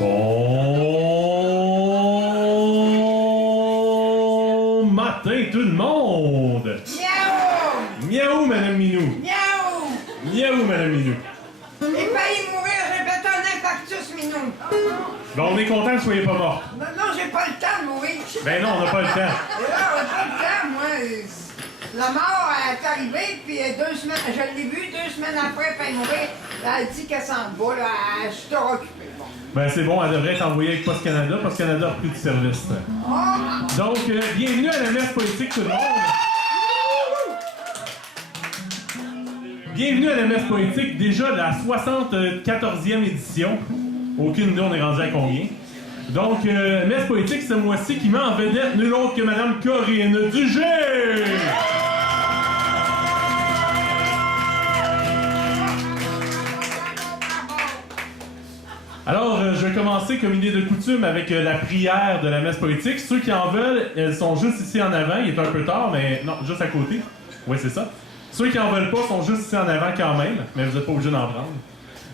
Bon matin tout le monde! Miaou! Miaou, Madame Minou! Miaou! Miaou, Madame Minou! Et failli mourir, j'ai fait un infarctus, Minou. Bon, on est content que vous soyez pas mort. Non, non, j'ai pas le temps de mourir. Ben non, on n'a pas le temps. Et là, on n'a pas le temps, moi. La mort est arrivée, puis 2 semaines, je l'ai vue 2 semaines après, elle fait mourir. Elle a dit qu'elle s'en va, là, je suis trop occupée. Bon. Ben c'est bon, elle devrait être envoyée avec Post Canada. Post Canada a repris du service. Donc, bienvenue à la messe politique tout le monde. Bienvenue à la messe politique, déjà la 74e édition. Aucune idée, on est rendu à combien. Donc, messe politique ce mois-ci qui met en vedette nul autre que Madame Corinne Dugé. Alors, je vais commencer comme il est de coutume avec la prière de la messe politique. Ceux qui en veulent, elles sont juste ici en avant. Il est un peu tard, mais non, juste à côté. Oui, c'est ça. Ceux qui en veulent pas sont juste ici en avant quand même, mais vous n'êtes pas obligés d'en prendre.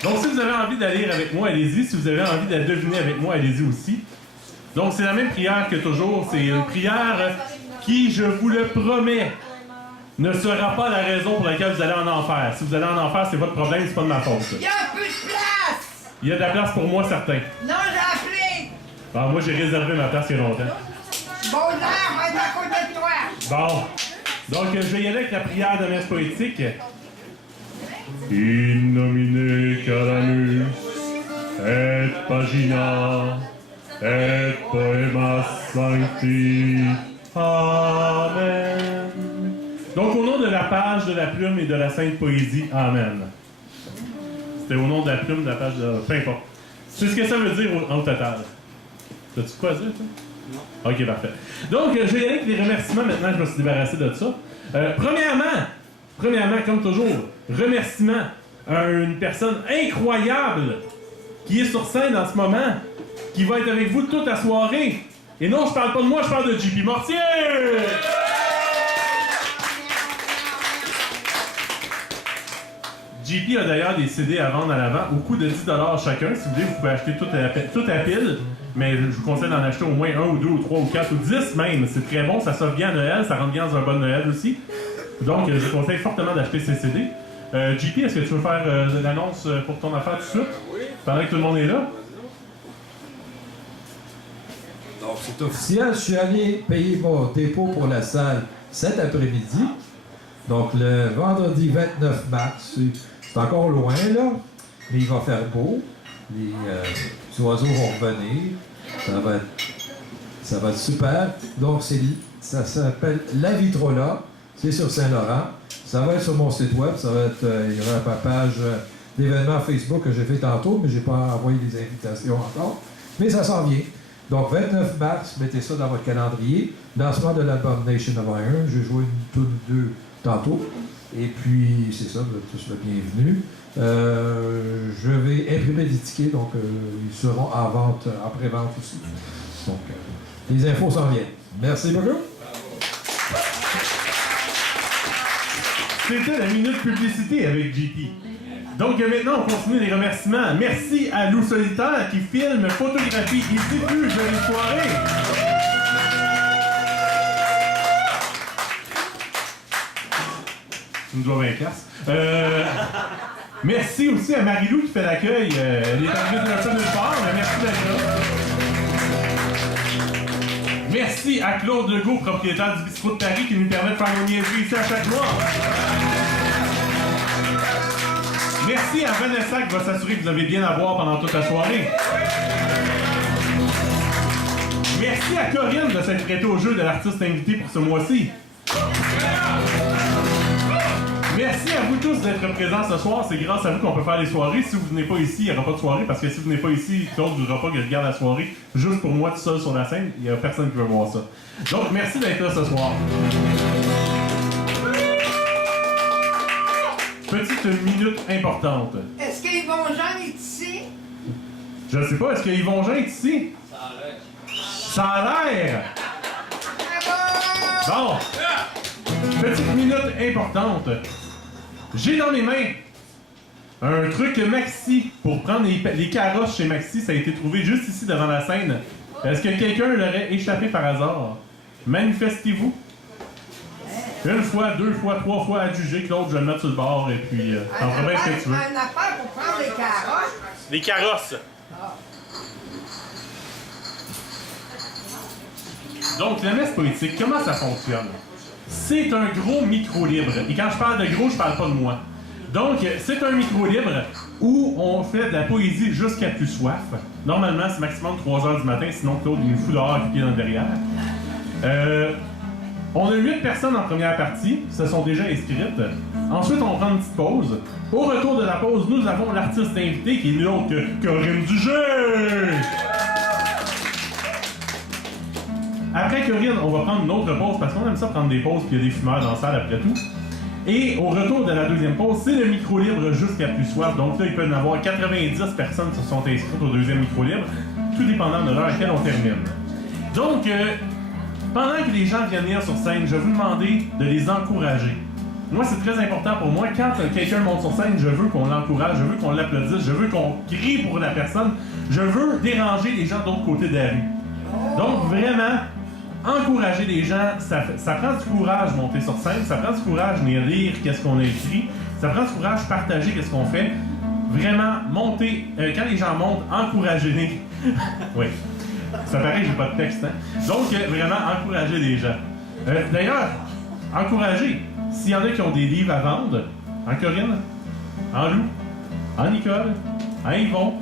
Donc, si vous avez envie de la lire avec moi, allez-y. Si vous avez envie de la deviner avec moi, allez-y aussi. Donc, c'est la même prière que toujours. C'est une prière qui, je vous le promets, ne sera pas la raison pour laquelle vous allez en enfer. Si vous allez en enfer, c'est votre problème, c'est pas de ma faute. Il y a un peu de place! Il y a de la place pour moi, certain. Non, j'ai appelé! Bon, moi, j'ai réservé ma place il y a longtemps. Baudelaire va être à côté de toi! Bon. Donc, je vais y aller avec la prière de messe poétique. In nomine Caramus, et pagina, et poemas sancti. Amen. Donc, au nom de la page, de la plume et de la sainte poésie, Amen. C'était au nom de la plume, de la page, de... peu importe. C'est ce que ça veut dire en total. T'as-tu quoi à dire, toi? Non. Ok, parfait. Donc, je vais y aller avec les remerciements maintenant, je me suis débarrassé de ça. Premièrement, comme toujours, remerciement à une personne incroyable qui est sur scène en ce moment, qui va être avec vous toute la soirée. Et non, je parle pas de moi, je parle de JP Mortier! JP a d'ailleurs des CD à vendre à l'avant au coût de 10$ chacun. Si vous voulez, vous pouvez acheter tout à pile, mais je vous conseille d'en acheter au moins 1 ou 2 ou 3 ou 4 ou 10 même. C'est très bon, ça s'offre bien à Noël, ça rentre bien dans un bon Noël aussi. Donc, je vous conseille fortement d'acheter ces CD. JP, est-ce que tu veux faire l'annonce pour ton affaire tout de suite? Oui. Pendant que tout le monde est là? Donc, c'est officiel. Je suis allé payer mon dépôt pour la salle cet après-midi. Donc, le vendredi 29 mars. C'est encore loin, là, mais il va faire beau. Les oiseaux vont revenir. Ça va être super. Donc, ça s'appelle La Vitrola. C'est sur Saint-Laurent. Ça va être sur mon site web. Ça va être, il y aura ma page d'événements Facebook que j'ai fait tantôt, mais je n'ai pas envoyé les invitations encore. Mais ça s'en vient. Donc, 29 mars, mettez ça dans votre calendrier. Lancement de l'album Nation of Iron. J'ai joué une tune 2 tantôt. Et puis, c'est ça, vous êtes tous le bienvenu. Je vais imprimer des tickets, donc ils seront en vente, en pré-vente aussi. Donc, les infos s'en viennent. Merci beaucoup. C'était la minute publicité avec JP. Donc maintenant, on continue les remerciements. Merci à Lou Solitaire qui filme, photographie et diffuse les soirées. Tu me dois 20$. Merci aussi à Marie-Lou qui fait l'accueil. Elle est arrivée de la nulle part, mais merci d'être là. Merci à Claude Legault, propriétaire du bistrot de Paris, qui nous permet de faire nos niaiseries ici à chaque mois. Merci à Vanessa qui va s'assurer que vous avez bien à boire pendant toute la soirée. Merci à Corinne de s'être prêtée au jeu de l'artiste invité pour ce mois-ci. Merci à vous tous d'être présents ce soir. C'est grâce à vous qu'on peut faire les soirées. Si vous venez pas ici, il n'y aura pas de soirée. Parce que si vous venez pas ici, Claude ne voudra pas que je garde la soirée juste pour moi tout seul sur la scène. Il n'y a personne qui veut voir ça. Donc, merci d'être là ce soir. Petite minute importante. Est-ce qu'Yvon Jean est ici? Je ne sais pas, est-ce que Yvon Jean est ici? Ça a l'air! Bravo! Bon! Petite minute importante. J'ai dans mes mains Un truc Maxi pour prendre les carrosses chez Maxi, ça a été trouvé juste ici devant la scène. Est-ce que quelqu'un l'aurait échappé par hasard? Manifestez-vous. Une fois, deux fois, trois fois adjugé, Claude, je vais le mettre sur le bord et puis t'en feras bien ce que tu veux. Un affaire pour prendre les carrosses. Les carrosses. Donc, la messe politique, comment ça fonctionne? C'est un gros micro libre. Et quand je parle de gros, je parle pas de moi. Donc, c'est un micro libre où on fait de la poésie jusqu'à plus soif. Normalement, c'est maximum 3 heures du matin, sinon Claude il nous fout dehors avec le pied dans le derrière. On a 8 personnes en première partie, se sont déjà inscrites. Ensuite, on prend une petite pause. Au retour de la pause, nous avons l'artiste invité qui est nul autre que Corinne Dugé! Après Corinne, on va prendre une autre pause parce qu'on aime ça prendre des pauses puis il y a des fumeurs dans la salle après tout. Et au retour de la deuxième pause, c'est le micro libre jusqu'à plus soif. Donc là, il peut y en avoir 90 personnes qui se sont inscrites au deuxième micro libre, tout dépendant de l'heure à laquelle on termine. Donc, pendant que les gens viennent venir sur scène, je vais vous demander de les encourager. Moi, c'est très important pour moi. Quand quelqu'un monte sur scène, je veux qu'on l'encourage, je veux qu'on l'applaudisse, je veux qu'on crie pour la personne. Je veux déranger les gens de l'autre côté de la rue. Donc, vraiment, encourager les gens, ça prend du courage monter sur scène, ça prend du courage venir lire qu'est-ce qu'on a écrit, ça prend du courage partager qu'est-ce qu'on fait. Vraiment, monter, quand les gens montent, encouragez-les. Oui. Ça paraît que j'ai pas de texte, hein? Donc, vraiment, encourager les gens. D'ailleurs, encourager. S'il y en a qui ont des livres à vendre, en Corinne, en Lou, en Nicole, en Yvon,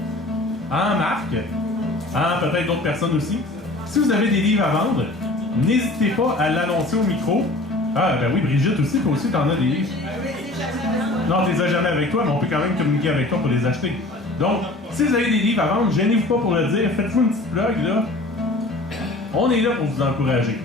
en Marc, en peut-être d'autres personnes aussi. Si vous avez des livres à vendre, n'hésitez pas à l'annoncer au micro. Ah, ben oui, Brigitte aussi, toi aussi, t'en as des livres. Non, tu les as jamais avec toi, mais on peut quand même communiquer avec toi pour les acheter. Donc, si vous avez des livres à vendre, gênez-vous pas pour le dire, faites-vous une petite plug, là. On est là pour vous encourager.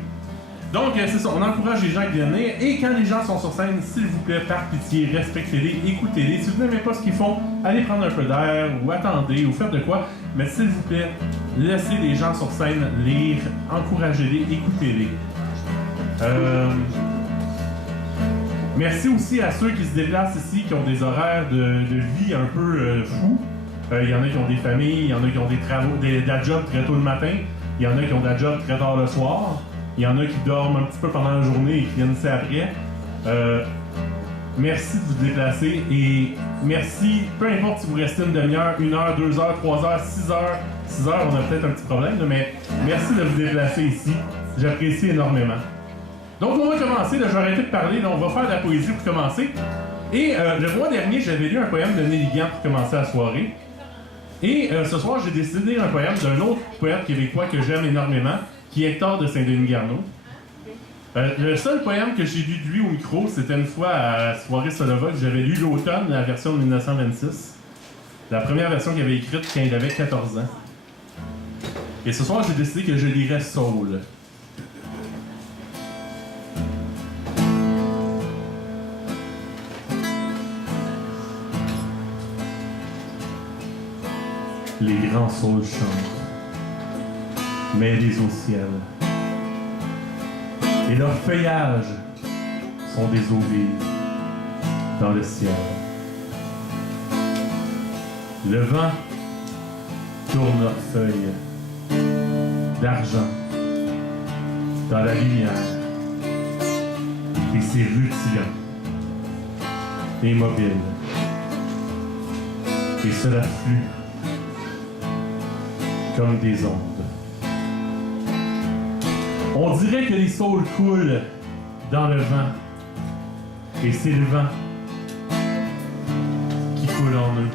Donc, c'est ça, on encourage les gens qui viennent venir, et quand les gens sont sur scène, s'il vous plaît, par pitié, respectez-les, écoutez-les. Si vous n'aimez pas ce qu'ils font, allez prendre un peu d'air, ou attendez, ou faites de quoi, mais s'il vous plaît, laissez les gens sur scène lire, encouragez-les, écoutez-les. Merci aussi à ceux qui se déplacent ici, qui ont des horaires de vie un peu fous. Il y en a qui ont des familles, il y en a qui ont des travaux, de la job très tôt le matin, il y en a qui ont de la job très tard le soir, il y en a qui dorment un petit peu pendant la journée et qui viennent ici après. Merci de vous déplacer et merci, peu importe si vous restez une demi-heure, 1 heure, 2 heures, 3 heures, 6 heures. 6 heures, on a peut-être un petit problème, mais merci de vous déplacer ici. J'apprécie énormément. Donc, on va commencer. Là, je vais arrêter de parler. Là, on va faire de la poésie pour commencer. Et le mois dernier, j'avais lu un poème de Nelly Gant pour commencer la soirée. Et ce soir, j'ai décidé de lire un poème d'un autre poète québécois que j'aime énormément, qui est Hector de Saint-Denis-Garneau. Le seul poème que j'ai lu de lui au micro, c'était une fois à la soirée Solova, que j'avais lu l'automne, la version de 1926. La première version qu'il avait écrite quand il avait 14 ans. Et ce soir, j'ai décidé que je lirais Saul. Les grands saules chantent, mêlés au ciel. Et leurs feuillages sont des eaux vives dans le ciel. Le vent tourne leurs feuilles d'argent dans la lumière. Et c'est rutilant et mobile. Et cela flue comme des ondes. On dirait que les saules coulent dans le vent. Et c'est le vent qui coule en eux.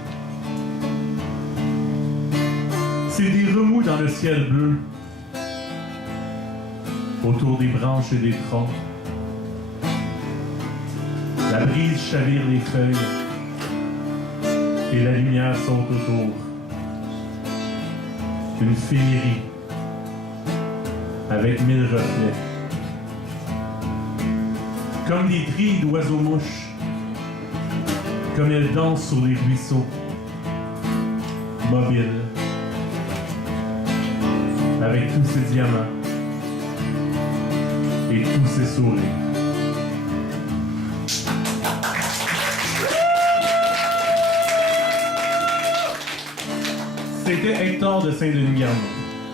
C'est des remous dans le ciel bleu, autour des branches et des troncs. La brise chavire les feuilles et la lumière saute autour. Une féerie avec 1000 reflets. Comme des trilles d'oiseaux-mouches, comme elles dansent sur les ruisseaux, mobiles, avec tous ces diamants et tous ces sourires. C'était Hector de Saint-Denis-Garneau.